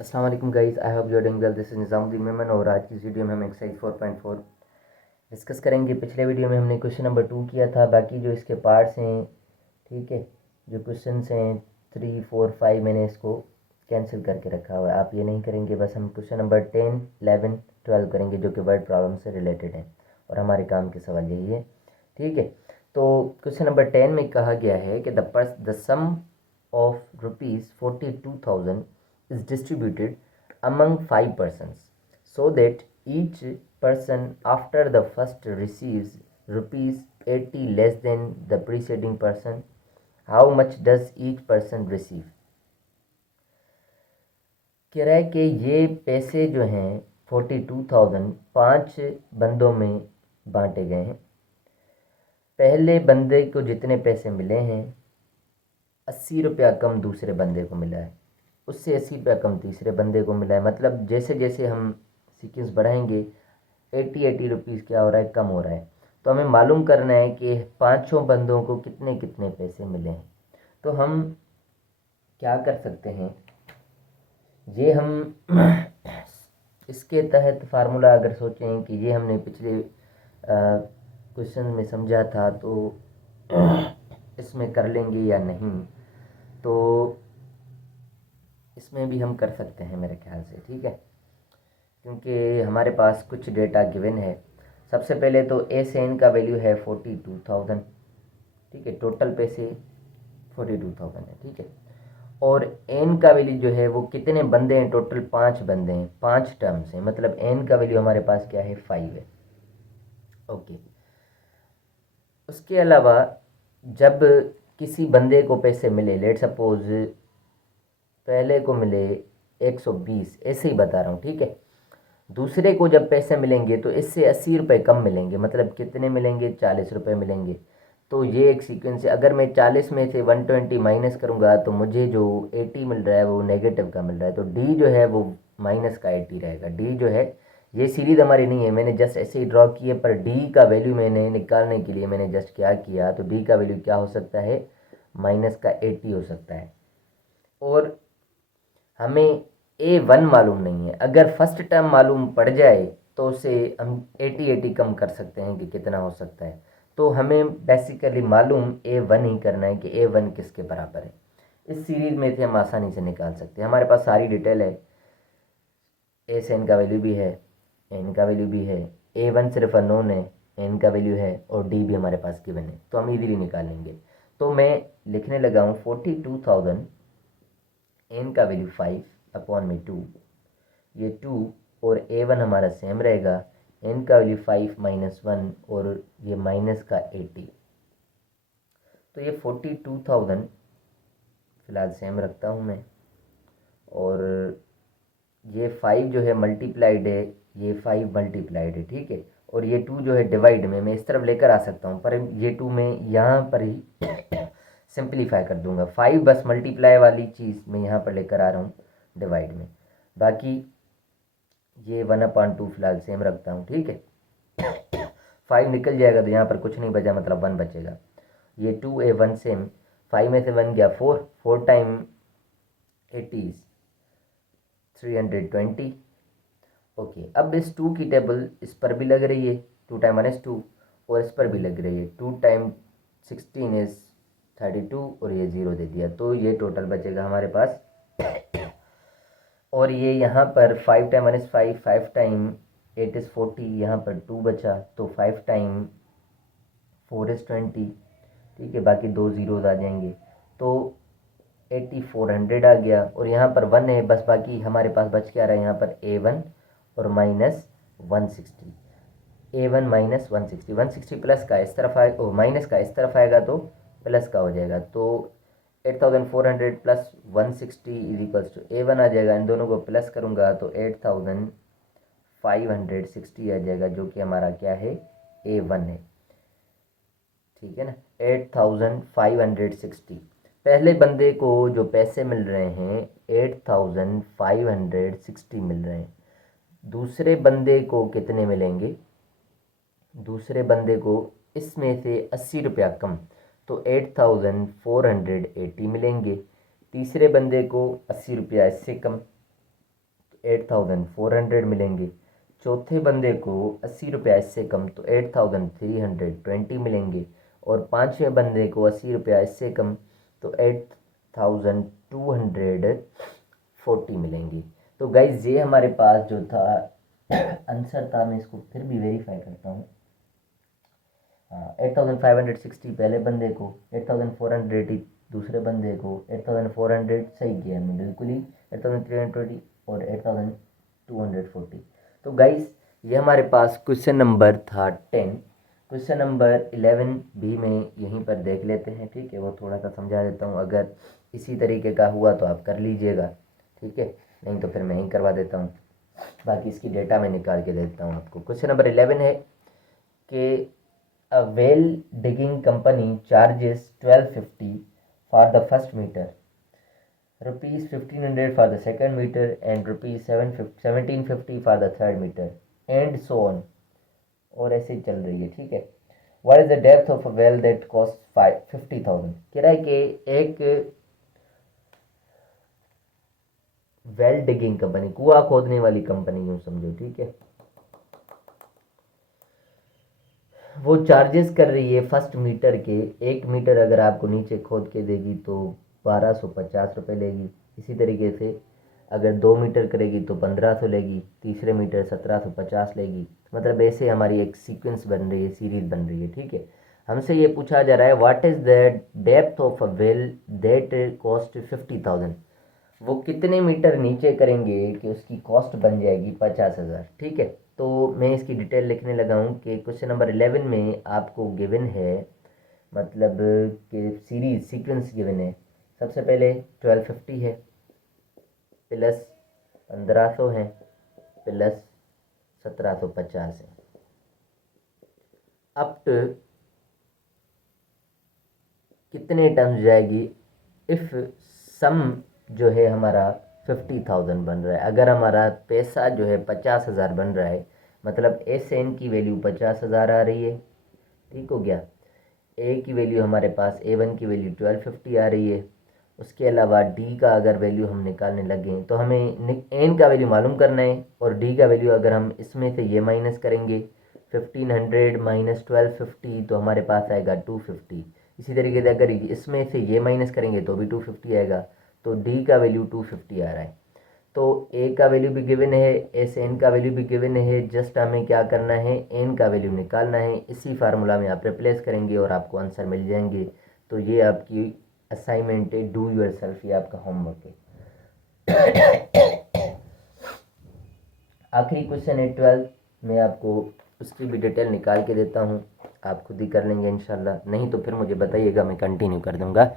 अस्सलाम वालेकुम guys, I hope you are doing well. This is Nizamuddin Memon और आज की इस वीडियो में हम एक्सरसाइज 4.4 डिस्कस करेंगे। पिछले वीडियो में हमने क्वेश्चन नंबर 2 किया था। बाकी जो इसके पार्ट्स हैं, ठीक है, जो क्वेश्चंस हैं 3, 4, 5 मैंने इसको कैंसिल करके रखा हुआ है। आप ये नहीं करेंगे, बस हम क्वेश्चन नंबर 10, 11, 12 करेंगे जो कि वर्ड प्रॉब्लम से रिलेटेड है और हमारे काम के सवाल यही है, ठीक है। तो क्वेश्चन नंबर 10 में कहा गया है कि the sum of ₹42,000 is distributed among 5 persons so that each person after the first receives ₹80 less than the preceding person. How much does each person receive? कह रहा है कि ये पैसे जो हैं 42,000 5 बंदों में बांटे गए हैं। पहले बंदे को जितने पैसे मिले हैं, 80 रुपया कम दूसरे बंदे को मिला है, उससे 80 रुपया कम तीसरे बंदे को मिला है। मतलब जैसे जैसे हम सीक्वेंस बढ़ाएंगे 80 रुपीज़ क्या हो रहा है, कम हो रहा है। तो हमें मालूम करना है कि पाँचों बंदों को कितने कितने पैसे मिले हैं। तो हम क्या कर सकते हैं, ये हम इसके तहत फार्मूला अगर सोचें कि ये हमने पिछले क्वेश्चन में समझा था, तो इसमें कर लेंगे या नहीं, तो इसमें भी हम कर सकते हैं मेरे ख्याल से, ठीक है, क्योंकि हमारे पास कुछ डेटा गिवन है। सबसे पहले तो ए से एन का वैल्यू है 42,000, ठीक है, टोटल पैसे 42,000 है, ठीक है। और एन का वैल्यू जो है वो कितने बंदे हैं, टोटल 5 बंदे हैं, 5 टर्म्स हैं, मतलब एन का वैल्यू हमारे पास क्या है, 5 है, ओके। उसके अलावा जब किसी बंदे को पैसे मिले, लेट सपोज पहले को मिले 120, ऐसे ही बता रहा हूँ, ठीक है। दूसरे को जब पैसे मिलेंगे तो इससे 80 रुपये कम मिलेंगे, मतलब कितने मिलेंगे, 40 रुपये मिलेंगे। तो ये एक सीक्वेंस है। अगर मैं 40 में से 120 माइनस करूँगा तो मुझे जो 80 मिल रहा है वो नेगेटिव का मिल रहा है, तो डी जो है वो माइनस का 80 रहेगा। डी जो है, ये सीरीज हमारी नहीं है, मैंने जस्ट ऐसे ही ड्रॉ किए, पर डी का वैल्यू मैंने निकालने के लिए मैंने जस्ट क्या किया, तो डी का वैल्यू क्या हो सकता है, माइनस का 80 हो सकता है। और हमें A1 मालूम नहीं है। अगर फर्स्ट टर्म मालूम पड़ जाए तो उसे हम 80 कम कर सकते हैं कि कितना हो सकता है। तो हमें बेसिकली मालूम A1 ही करना है कि A1 किसके बराबर है। इस सीरीज़ में से हम आसानी से निकाल सकते हैं, हमारे पास सारी डिटेल है। ए से एन का वैल्यू भी है, एन का वैल्यू भी है, A1 सिर्फ अननोन है, एन का वैल्यू है, और डी भी हमारे पास गिवन है, तो हम इजीली निकालेंगे। तो मैं लिखने लगा हूँ 42,000, एन का वैल्यू 5 अपॉन में 2, ये 2 और A1 हमारा सेम रहेगा, एन का वैल्यू 5 माइनस 1 और ये माइनस का 80। तो ये 42,000 फिलहाल सेम रखता हूँ मैं, और ये 5 जो है मल्टीप्लाइड है, ये 5 मल्टीप्लाइड है, ठीक है। और ये 2 जो है डिवाइड में मैं इस तरफ लेकर आ सकता हूँ, पर ये 2 मैं यहाँ पर ही सिंप्लीफाई कर दूंगा। 5 बस मल्टीप्लाई वाली चीज़ मैं यहाँ पर लेकर आ रहा हूँ डिवाइड में, बाकी ये 1/2 फिलहाल सेम रखता हूँ, ठीक है। 5 निकल जाएगा तो यहाँ पर कुछ नहीं बचा, मतलब 1 बचेगा। ये 2A1 सेम, 5 में से 1 गया 4, 4 टाइम 80 320। ओके, अब इस 2 की टेबल इस पर भी लग रही है, 2 टाइम 1 इज 2, और इस पर भी लग रही है, 2 टाइम 16 इज 32, और ये 0 दे दिया, तो ये टोटल बचेगा हमारे पास। और ये यहाँ पर 5 टाइम 1 इज़ 5, 5 टाइम 8 इज़ 40, यहाँ पर 2 बचा, तो 5 टाइम 4 इज़ 20, ठीक है, बाकी 2 ज़ीरोज़ आ जाएंगे, तो 8400 आ गया। और यहाँ पर 1 है बस, बाकी हमारे पास बच क्या रहा है यहाँ पर, A1 और माइनस 160, A1 माइनस 160, 160 प्लस का इस तरफ आएगा, माइनस का इस तरफ आएगा तो प्लस का हो जाएगा, तो 8400 plus 160 is equals to A1 आ जाएगा। इन दोनों को प्लस करूँगा तो 8560 आ जाएगा, जो कि हमारा क्या है, A1 है, ठीक है ना। 8560 पहले बंदे को जो पैसे मिल रहे हैं 8560 मिल रहे हैं। दूसरे बंदे को कितने मिलेंगे, दूसरे बंदे को इसमें से 80 रुपया कम, तो 8480 मिलेंगे। तीसरे बंदे को 80 रुपया इससे कम, 8,400 मिलेंगे। चौथे बंदे को 80 रुपया इससे कम तो 8,320 मिलेंगे। और पाँचवें बंदे को 80 रुपया इससे कम तो 8,240 मिलेंगी। तो गाइज ये हमारे पास जो था आंसर था, मैं इसको फिर भी वेरीफाई करता हूँ। 8,560 पहले बंदे को, 8,480 दूसरे बंदे को, 8,400 सही किया हमने बिल्कुल ही, 8,320 और 8,240। तो गाइस ये हमारे पास क्वेश्चन नंबर था 10। क्वेश्चन नंबर 11 भी मैं यहीं पर देख लेते हैं, ठीक है। वो थोड़ा सा समझा देता हूँ, अगर इसी तरीके का हुआ तो आप कर लीजिएगा, ठीक है, नहीं तो फिर मैं ही करवा देता हूँ। बाकी इसकी डेटा मैं निकाल के देता हूँ आपको। क्वेश्चन नंबर 11 है कि a well digging company charges 1250 for the first meter, rupees 1500 for the second meter, and rupees 1750 for the third meter, and so on। और ऐसे ही चल रही है, ठीक है। What is the depth of a well that costs 50,000? कह रहा है कि एक वेल डिगिंग कंपनी, कुआं खोदने वाली कंपनी यूँ समझो, ठीक है, वो चार्जेस कर रही है फर्स्ट मीटर के। एक मीटर अगर आपको नीचे खोद के देगी तो 1250 रुपये लेगी। इसी तरीके से अगर 2 मीटर करेगी तो 1500 लेगी, तीसरे मीटर 1750 लेगी। मतलब ऐसे हमारी एक सीक्वेंस बन रही है, सीरीज बन रही है, ठीक है। हमसे ये पूछा जा रहा है what is the depth of a well that cost 50,000। वो कितने मीटर नीचे करेंगे कि उसकी कॉस्ट बन जाएगी 50,000, ठीक है। तो मैं इसकी डिटेल लिखने लगा हूँ कि क्वेश्चन नंबर 11 में आपको गिवन है, मतलब कि सीरीज सीक्वेंस गिवन है। सबसे पहले 1250 है, प्लस 1500 है, प्लस 1750 है, अप टू कितने टर्म्स जाएगी इफ़ सम जो है हमारा 50,000 बन रहा है। अगर हमारा पैसा जो है 50,000 बन रहा है, मतलब एस एन की वैल्यू 50,000 आ रही है, ठीक हो गया। ए की वैल्यू हमारे पास A1 की वैल्यू 1250 आ रही है। उसके अलावा डी का अगर वैल्यू हम निकालने लगे तो हमें एन का वैल्यू मालूम करना है, और डी का वैल्यू अगर हम इसमें से ये माइनस करेंगे 1500 माइनस 1250 तो हमारे पास आएगा 250। इसी तरीके से अगर इसमें से ये माइनस करेंगे तो भी 250 आएगा। तो डी का वैल्यू 250 आ रहा है। तो ए का वैल्यू भी गिवन है, एस एन का वैल्यू भी गिवन है। जस्ट हमें क्या करना है, एन का वैल्यू निकालना है। इसी फार्मूला में आप रिप्लेस करेंगे और आपको आंसर मिल जाएंगे। तो ये आपकी असाइनमेंट है, डू योर सेल्फ, ये आपका होमवर्क है। आखिरी क्वेश्चन है 12, मैं आपको उसकी भी डिटेल निकाल के देता हूँ, आप खुद ही कर लेंगे इंशाल्लाह, नहीं तो फिर मुझे बताइएगा, मैं कंटिन्यू कर दूंगा।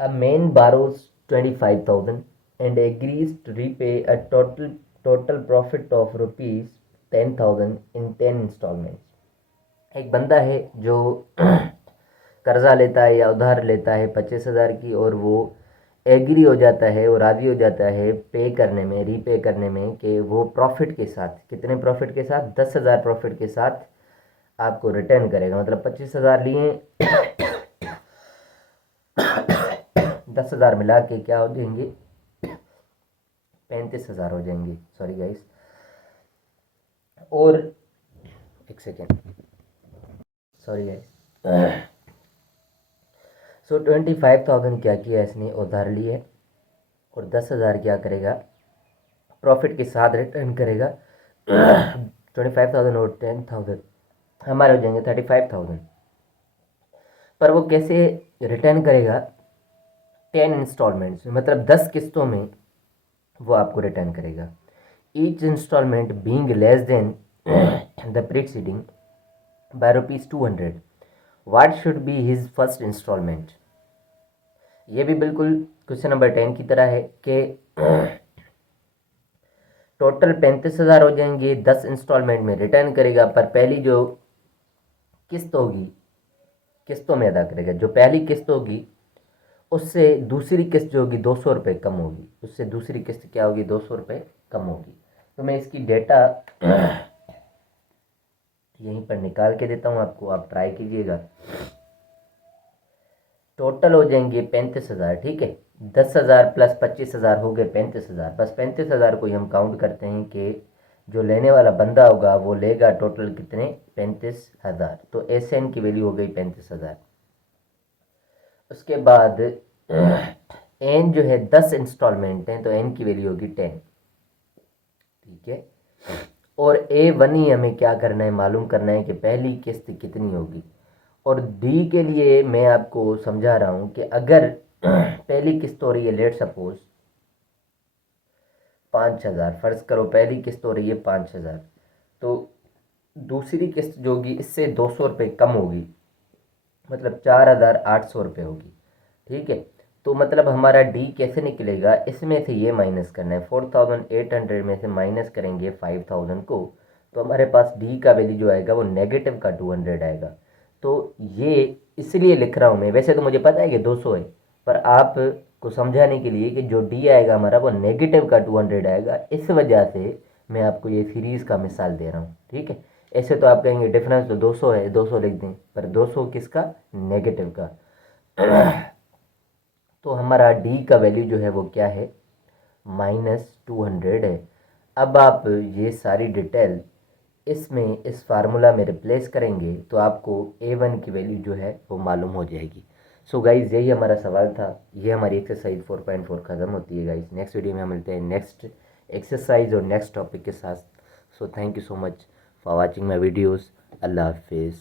A man borrows 25,000 and agrees to repay a total profit of rupees 10,000 in 10 installments। एक बंदा है जो कर्जा लेता है या उधार लेता है 25,000 की, और वो एग्री हो जाता है और राज़ी हो जाता है पे करने में, रीपे करने में, कि वो प्रॉफिट के साथ, कितने प्रॉफिट के साथ, 10,000 प्रॉफिट के साथ आपको रिटर्न करेगा। मतलब 25,000 लिए, 10,000 मिला के क्या हो जाएंगे, 35,000 हो जाएंगे। सॉरी गाइस, और एक सेकेंड, सॉरी गाइस। सो 25,000 क्या किया इसने, उधार लिए, और 10,000 क्या करेगा, प्रॉफिट के साथ रिटर्न करेगा। 25,000 और 10,000 हमारे हो जाएंगे 35,000। पर वो कैसे रिटर्न करेगा, 10 इंस्टॉलमेंट्स में, मतलब 10 किस्तों में वो आपको रिटर्न करेगा। Each instalment being less than the preceding by ₹200, what should be his first instalment. ये भी बिल्कुल क्वेश्चन नंबर 10 की तरह है कि टोटल 35,000 हो जाएंगे, 10 इंस्टॉलमेंट में रिटर्न करेगा, पर पहली जो किस्त होगी किस्तों में अदा करेगा। जो पहली किस्त होगी उससे दूसरी किस्त जो होगी 200 रुपये कम होगी, उससे दूसरी किस्त क्या होगी, 200 रुपये कम होगी। तो मैं इसकी डेटा यहीं पर निकाल के देता हूँ आपको, आप ट्राई कीजिएगा। टोटल हो जाएंगे 35,000, ठीक है। 10,000 प्लस 25,000 हो गए 35,000। बस 35,000 को ही हम काउंट करते हैं कि जो लेने वाला बंदा होगा वो लेगा टोटल कितने, 35,000। तो एस एन की वैल्यू हो गई 35,000। उसके बाद एन जो है 10 इंस्टॉलमेंट हैं, तो एन की वैल्यू होगी 10, ठीक है। और ए वन ही हमें क्या करना है, मालूम करना है कि पहली किस्त कितनी होगी। और डी के लिए मैं आपको समझा रहा हूँ कि अगर पहली किस्त हो रही है लेट सपोज 5,000, फ़र्ज़ करो पहली किस्त हो रही है 5,000, तो दूसरी किस्त जो होगी इससे 200 रुपये कम होगी, मतलब 4,800 रुपये होगी, ठीक है। तो मतलब हमारा डी कैसे निकलेगा, इसमें से ये माइनस करना है, 4,800 में से माइनस करेंगे 5,000 को, तो हमारे पास डी का वैल्यू जो आएगा वो नेगेटिव का 200 आएगा। तो ये इसलिए लिख रहा हूँ मैं, वैसे तो मुझे पता है कि 200 है, पर आप को समझाने के लिए कि जो डी आएगा हमारा वो नेगेटिव का 200 आएगा, इस वजह से मैं आपको ये सीरीज़ का मिसाल दे रहा हूँ, ठीक है। ऐसे तो आप कहेंगे डिफरेंस तो 200 है, 200 लिख दें, पर 200 किसका, नेगेटिव का। तो हमारा डी का वैल्यू जो है वो क्या है, -200 है। अब आप ये सारी डिटेल इसमें इस फार्मूला में रिप्लेस करेंगे तो आपको ए वन की वैल्यू जो है वो मालूम हो जाएगी। सो गाइज़ यही हमारा सवाल था, ये हमारी एक्सरसाइज 4.4 ख़त्म होती है गाइज़। नेक्स्ट वीडियो में हम मिलते हैं नेक्स्ट एक्सरसाइज और नेक्स्ट टॉपिक के साथ। So thank you so much for watching my videos. अल्लाह हाफिज़।